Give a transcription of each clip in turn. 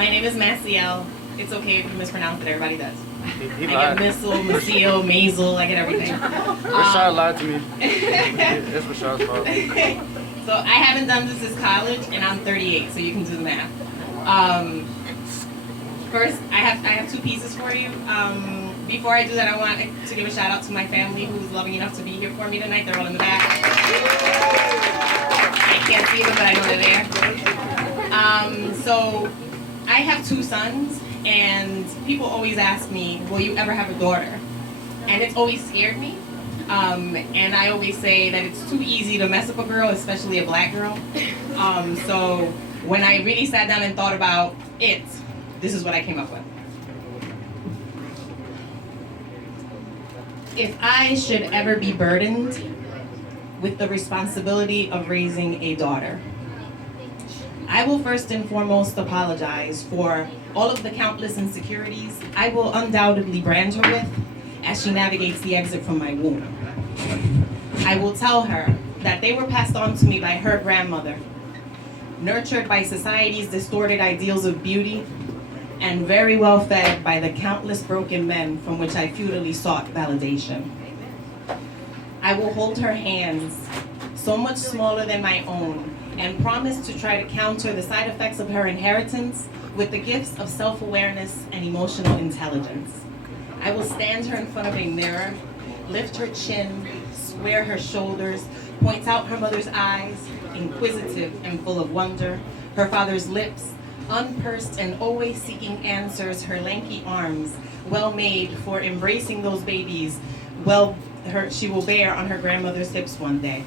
My name is Massiel. It's okay if you mispronounce it, everybody does. He I lied. get missile, massiel, mazel, I get everything. Rashad lied to me. It's Rashad's fault. So I haven't done this since college, and I'm 38, so you can do the math. First, I have two pieces for you. Before I do that, I want to give a shout out to my family who's loving enough to be here for me tonight. They're all in the back. I can't see them, but I know they're there. So I have two sons, and people always ask me, will you ever have a daughter? And it's always scared me. And I always say that it's too easy to mess up a girl, especially a black girl. So when I really sat down and thought about it, this is what I came up with. If I should ever be burdened with the responsibility of raising a daughter, I will first and foremost apologize for all of the countless insecurities I will undoubtedly brand her with as she navigates the exit from my womb. I will tell her that they were passed on to me by her grandmother, nurtured by society's distorted ideals of beauty, and very well fed by the countless broken men from which I futilely sought validation. I will hold her hands, so much smaller than my own, and promise to try to counter the side effects of her inheritance with the gifts of self-awareness and emotional intelligence. I will stand her in front of a mirror, lift her chin, square her shoulders, point out her mother's eyes, inquisitive and full of wonder, her father's lips, unpursed and always seeking answers, her lanky arms, well made for embracing those babies she will bear on her grandmother's hips one day.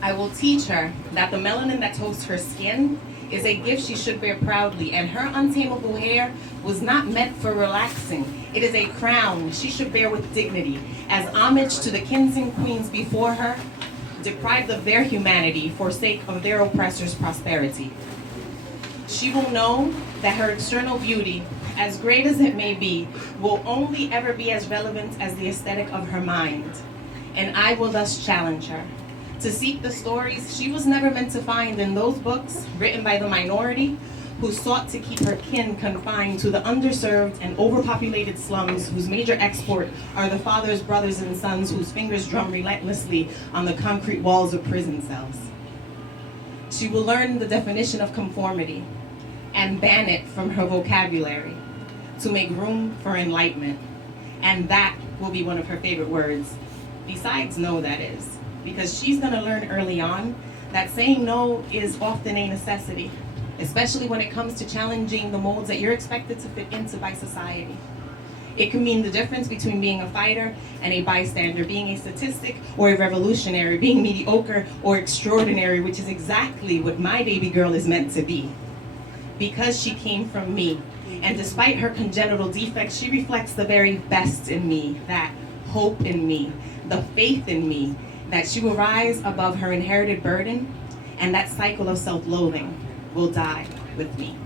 I will teach her that the melanin that toasts her skin is a gift she should bear proudly, and her untamable hair was not meant for relaxing. It is a crown she should bear with dignity, as homage to the kings and queens before her, deprived of their humanity for sake of their oppressors' prosperity. She will know that her external beauty, as great as it may be, will only ever be as relevant as the aesthetic of her mind. And I will thus challenge her to seek the stories she was never meant to find in those books written by the minority who sought to keep her kin confined to the underserved and overpopulated slums whose major export are the fathers, brothers, and sons whose fingers drum relentlessly on the concrete walls of prison cells. She will learn the definition of conformity and ban it from her vocabulary to make room for enlightenment. And that will be one of her favorite words, besides no, that is. Because she's gonna learn early on that saying no is often a necessity, especially when it comes to challenging the molds that you're expected to fit into by society. It can mean the difference between being a fighter and a bystander, being a statistic or a revolutionary, being mediocre or extraordinary, which is exactly what my baby girl is meant to be. Because she came from me, and despite her congenital defects, she reflects the very best in me, that hope in me, the faith in me, that she will rise above her inherited burden, and that cycle of self-loathing will die with me.